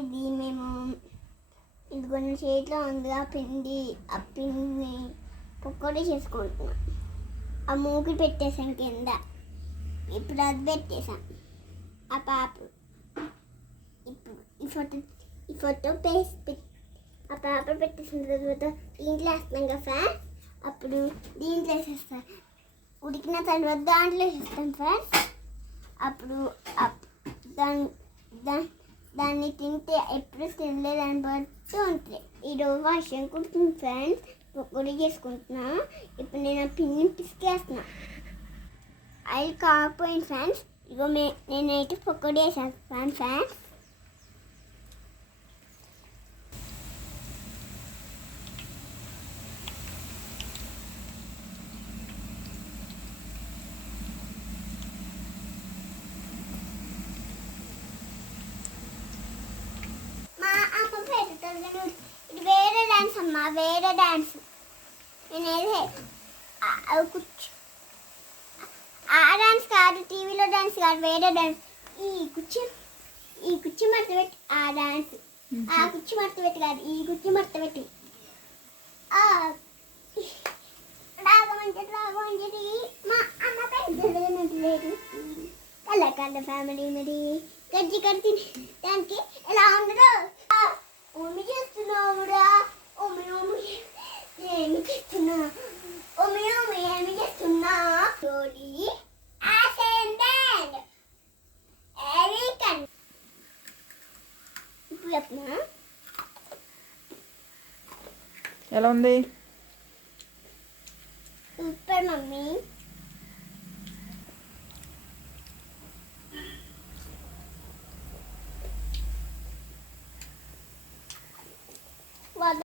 ఇది మేము ఇదిగొన్న చేతిలో ఉంది ఆ పిండిని పకోడీ చేసుకుంటున్నాం. ఆ మూకుడు పెట్టేసాం కింద. ఇప్పుడు అది పెట్టేసాం ఆ పాపు. ఇప్పుడు ఈ ఫోటో ఆ పేపర్ పెట్టేసిన తర్వాత దీంట్లో వేస్తాం కదా ఫ్రెండ్స్. అప్పుడు దీంట్లో వేసేస్తాం. ఉడికిన తర్వాత దాంట్లో వేసేస్తాం ఫ్రెండ్స్. అప్పుడు దాన్ని తింటే ఎప్పుడు తినలేదని బట్టి ఉంటుంది. ఈరోజు వర్షం కుడుతుంది ఫ్రెండ్స్. పకోడీ చేసుకుంటున్నా. ఇప్పుడు నేను ఆ పిండిని పిసికేస్తున్నా. అది కాకపోయింది ఫ్రెండ్స్. ఇగో నేనైతే పకోడీ వేసేస్తాను ఫ్రెండ్స్. ఇది వేరే డాన్స్ అమ్మా, వేరే డాన్స్. నేనేది ఆ డాన్స్ కాదు, టీవీలో డాన్స్ కాదు, వేరే డాన్స్. ఈ కుర్చీ మడత పెట్టి ఆ డాన్స్. ఆ కుర్చీ మడత పెట్టి కాదు, ఈ కుర్చీ మడత పెట్టి రాగమంటది. మా అమ్మ పెద్దది లేదు. కళ్ళ ఫ్యామిలీ మరి గజ్జి కడితే దానికి ఎలా ఉండదు. ఓమి చేస్తున్నావురా? ఏమి చేస్తున్నా? ఏమి చేస్తున్నా? ఎలా ఉంది?